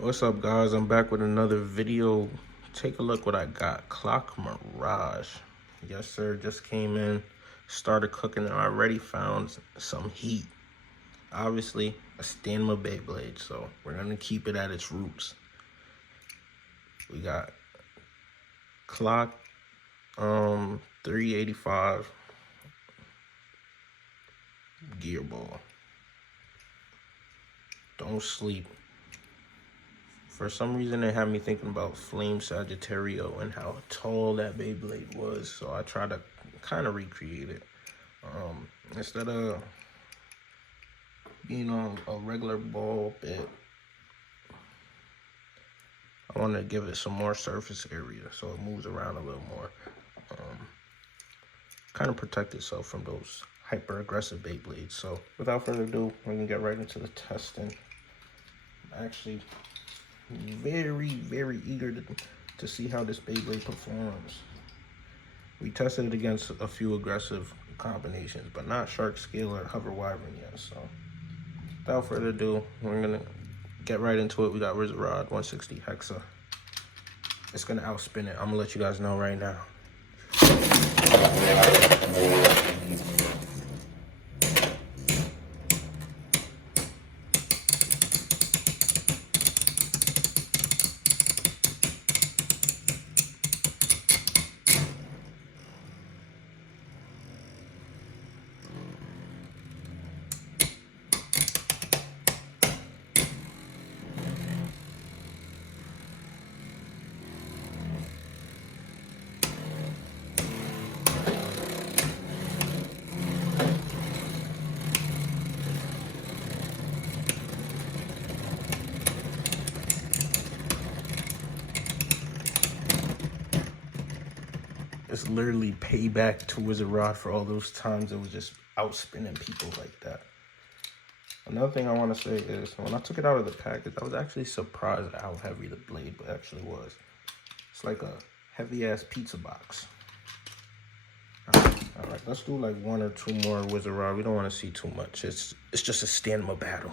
What's up, guys? I'm back with another video. Take a look what I got. Clock Mirage. Yes, sir. Just came in, started cooking, and I already found some heat. Obviously, a stamina Beyblade, so we're gonna keep it at its roots. We got Clock 385 gear ball. Don't sleep. For some reason, it had me thinking about Flame Sagittario and how tall that Beyblade was, so I tried to kind of recreate it. Instead of being on a regular ball bit, I want to give it some more surface area so it moves around a little more. Kind of protect itself from those hyper aggressive Beyblades. So without further ado, we're gonna get right into the testing. I'm actually very eager to see how this Beyblade performs. We tested it against a few aggressive combinations, but not shark scale or hover wyvern yet. So without further ado, we're gonna get right into it. We got Wizard Rod 160 Hexa. It's gonna outspin it. I'm gonna let you guys know right now. It's literally payback to Wizard Rod for all those times it was just outspinning people like that. Another thing I want to say is, when I took it out of the package, I was actually surprised at how heavy the blade actually was. It's like a heavy-ass pizza box. All right, let's do like one or two more Wizard Rod. We don't want to see too much. It's just a stamina battle.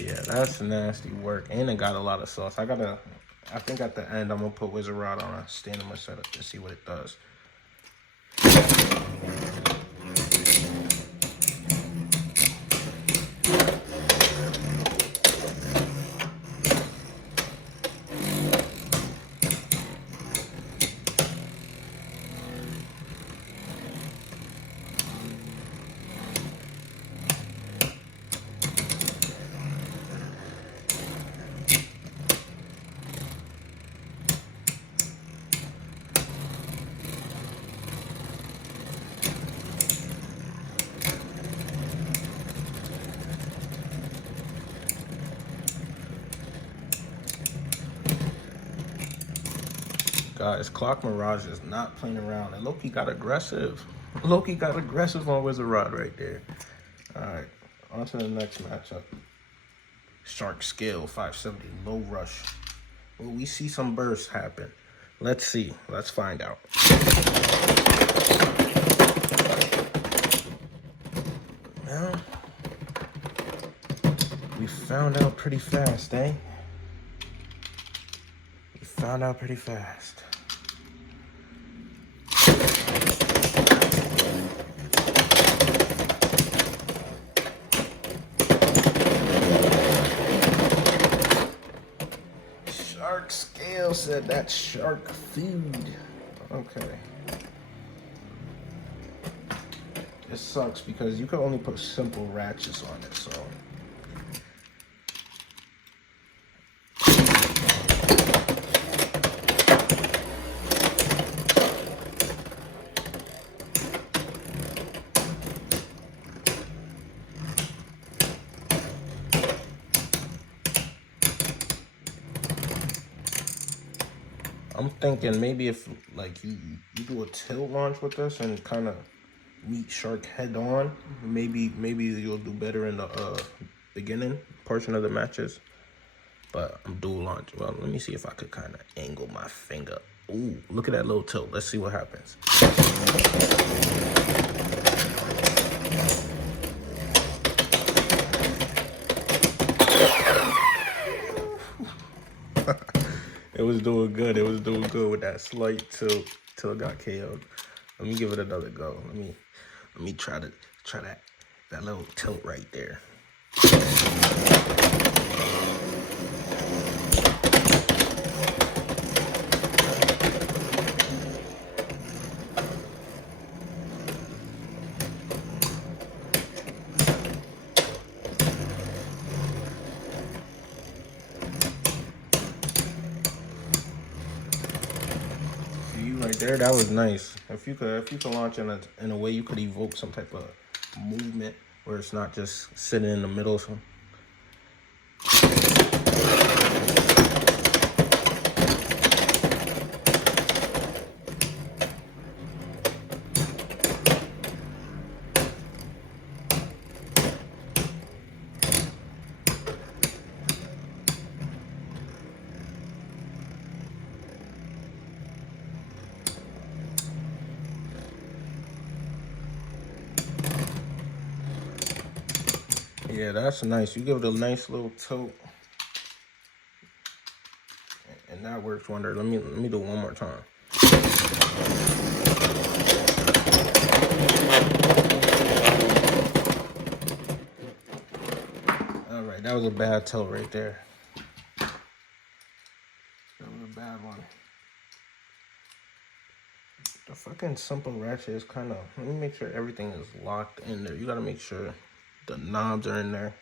Yeah, that's nasty work, and it got a lot of sauce. I think at the end I'm gonna put Wizard Rod on a stamina setup to see what it does. Guys, Clock Mirage is not playing around, and Loki got aggressive. Loki got aggressive on Wizard Rod right there. All right, on to the next matchup. Shark Scale 570 Low Rush. Will we see some bursts happen? Let's see. Let's find out. Well, we found out pretty fast, eh? We found out pretty fast. Shark Scale said that's shark food. Okay. It sucks because you can only put simple ratchets on it, so. I'm thinking maybe if like you do a tilt launch with this and kind of meet shark head on, maybe you'll do better in the beginning portion of the matches. But I'm dual launch. Well, let me see if I could kind of angle my finger. Ooh, look at that little tilt. Let's see what happens. It was doing good. It was doing good with that slight tilt till it got KO'd. Let me give it another go. Let me try that little tilt right there. Right there, that was nice. If you could launch in a way you could evoke some type of movement where it's not just sitting in the middle. So. Yeah, that's nice. You give it a nice little tilt, and that works wonder. Let me do it one more time. All right, that was a bad tilt right there. That was a bad one. The fucking simple ratchet is kind of. Let me make sure everything is locked in there. You gotta make sure the knobs are in there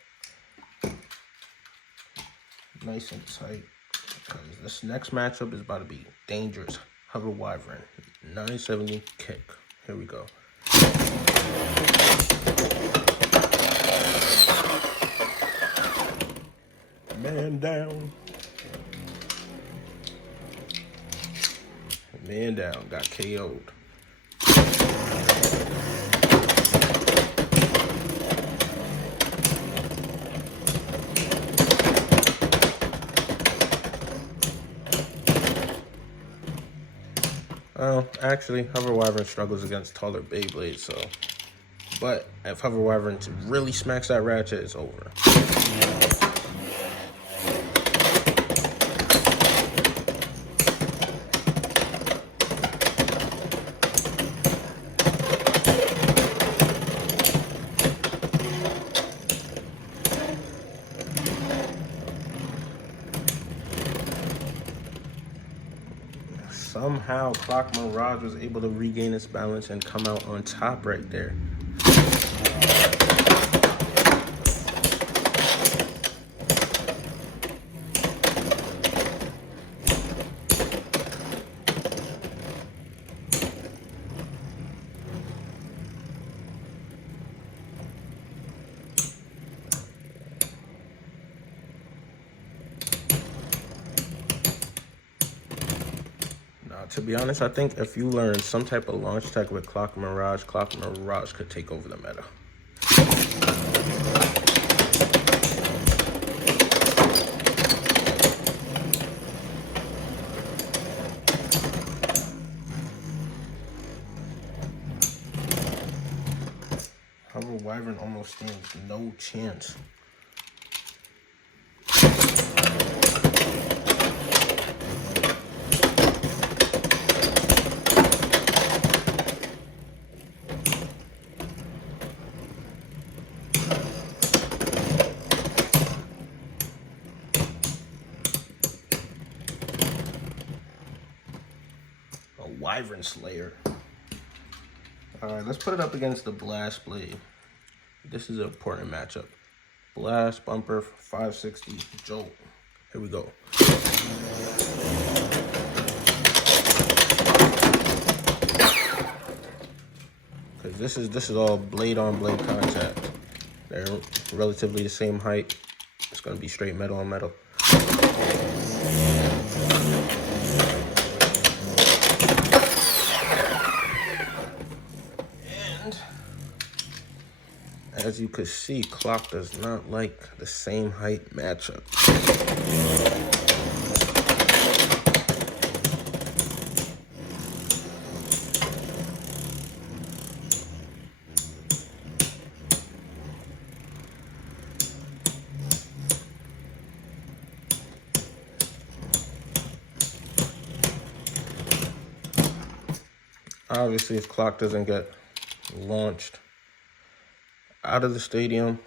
nice and tight, because this next matchup is about to be dangerous. Hover Wyvern, 970 kick. Here we go. Man down. Man down, got KO'd. Actually, Hover Wyvern struggles against taller Beyblades, so. But if Hover Wyvern really smacks that ratchet, it's over. Somehow, Clock Mirage was able to regain its balance and come out on top right there. To be honest, I think if you learn some type of launch tech with Clock Mirage could take over the meta. Hover Wyvern almost stands no chance. Wyvern Slayer. Alright, let's put it up against the Blast Blade. This is an important matchup. Blast, bumper, 560, jolt. Here we go. Because this is all blade on blade contact. They're relatively the same height. It's gonna be straight metal on metal. As you could see, Clock does not like the same height matchup. Obviously, if Clock doesn't get launched out of the stadium,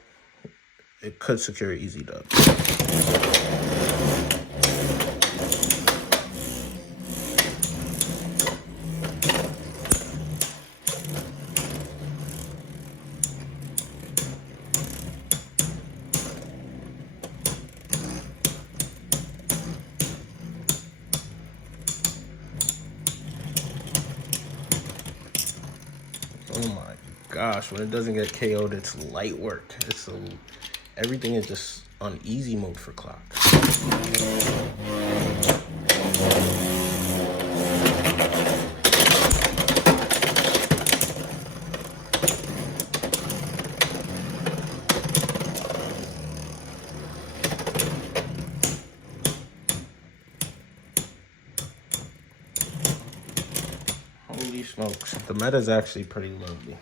it could secure an easy dub. Oh my gosh, when it doesn't get KO'd, it's light work. Everything is just on easy mode for Clock. Holy smokes, the meta is actually pretty lovely.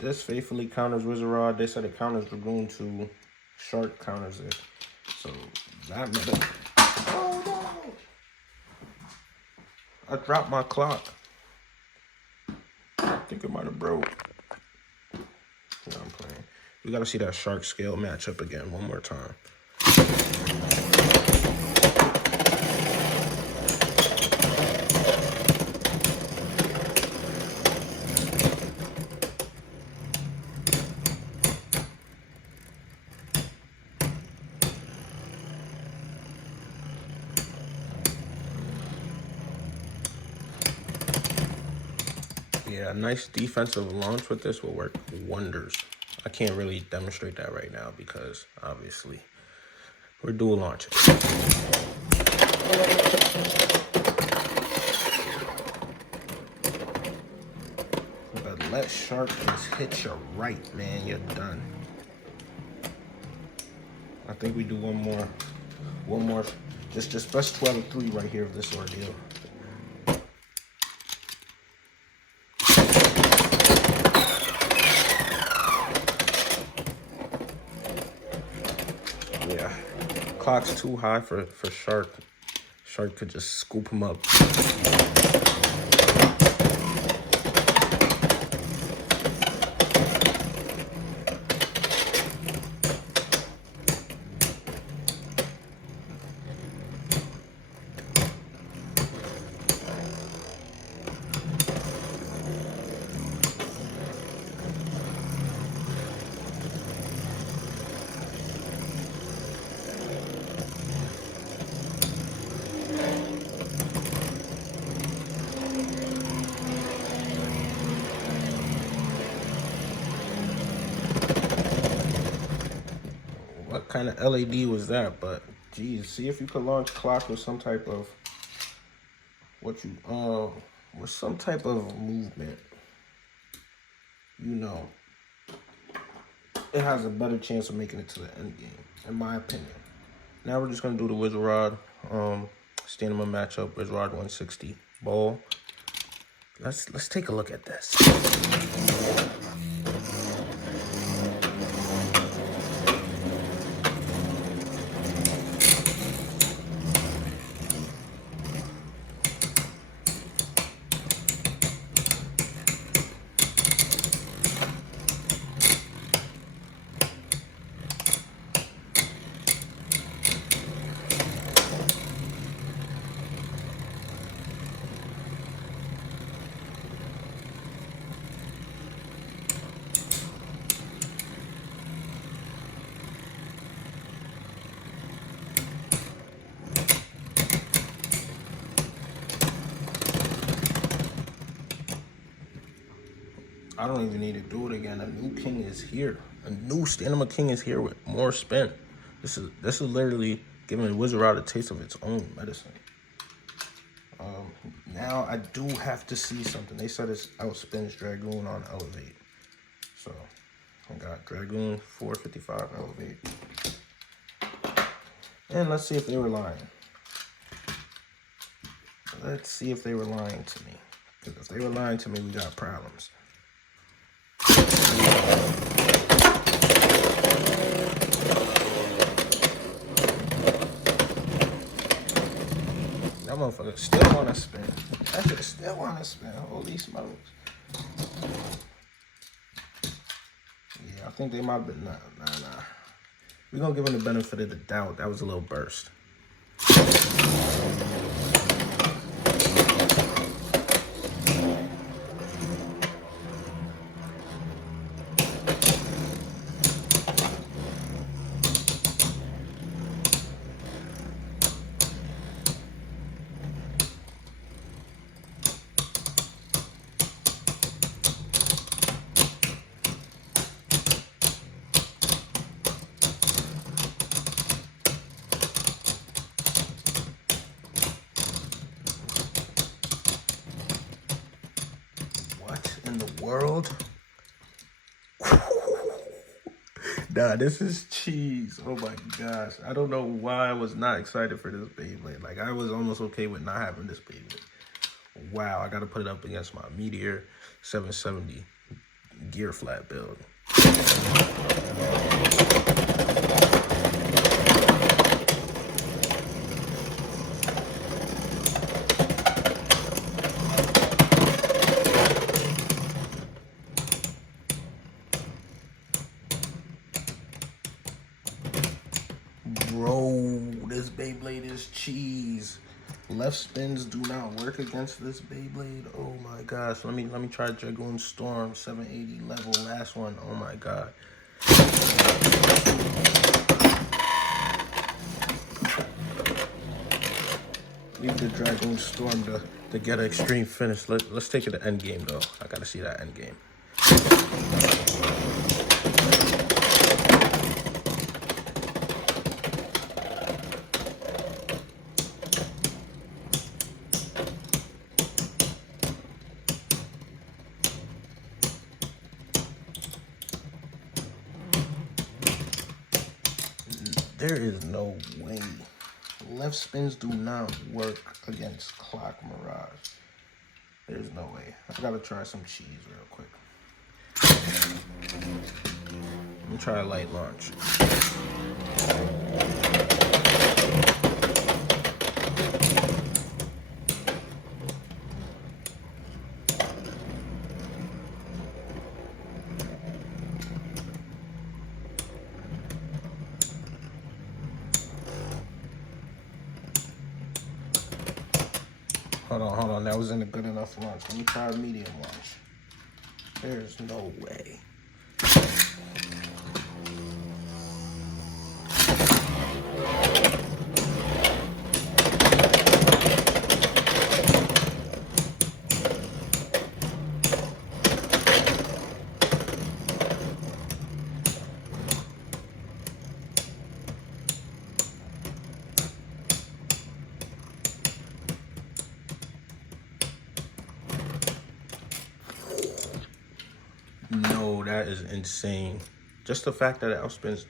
This faithfully counters Wizard Rod. They said it counters Dragoon too. Shark counters it. So that meta. Oh no! I dropped my Clock. I think it might have broke. Yeah, I'm playing. We gotta see that Shark scale matchup again one more time. Yeah, a nice defensive launch with this will work wonders. I can't really demonstrate that right now because obviously we're dual launching. But let Shark just hit you right, man. You're done. I think we do one more. Just best 12 of 3 right here of this ordeal. Yeah, Clock's too high for Shark. Shark could just scoop him up. What kind of LED was that? But geez, see if you could launch Clock with some type of with some type of movement. You know, it has a better chance of making it to the end game, in my opinion. Now we're just gonna do the Wizard Rod stamina matchup. Wizard Rod 160 ball. Let's take a look at this. I don't even need to do it again. A new king is here. A new stamina king is here with more spin. This is literally giving Wizard Rod a taste of its own medicine. Now I do have to see something. They said it's outspins Dragoon on Elevate. So I got Dragoon 455 Elevate. And let's see if they were lying. Let's see if they were lying to me. Because if they were lying to me, we got problems. That motherfucker still wanna spin. That shit still wanna spin. Holy smokes. Yeah, I think they might have been, nah. We're gonna give them the benefit of the doubt. That was a little burst. In the world. Nah, this is cheese. Oh my gosh. I don't know why I was not excited for this Beyblade. Like, I was almost okay with not having this Beyblade. Wow, I gotta put it up against my Meteor 770 gear flat build. Bro, this Beyblade is cheese. Left spins do not work against this Beyblade. Oh my gosh. Let me try Dragoon Storm 780 level. Last one. Oh my god. Leave the Dragoon Storm to get an extreme finish. Let's take it to end game though. I gotta see that end game. There is no way. Left spins do not work against Clock Mirage. There's no way. I gotta try some cheese real quick. Let me try a light launch. Hold on, that wasn't a good enough launch. Let me try a medium launch. There's no way. No, that is insane. Just the fact that it outspins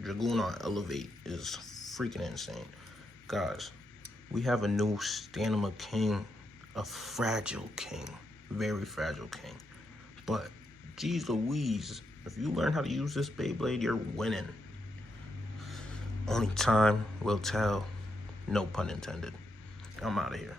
Dragoon on Elevate is freaking insane. Guys, we have a new Stamina King, a fragile king, very fragile king. But, geez Louise, if you learn how to use this Beyblade, you're winning. Only time will tell. No pun intended. I'm out of here.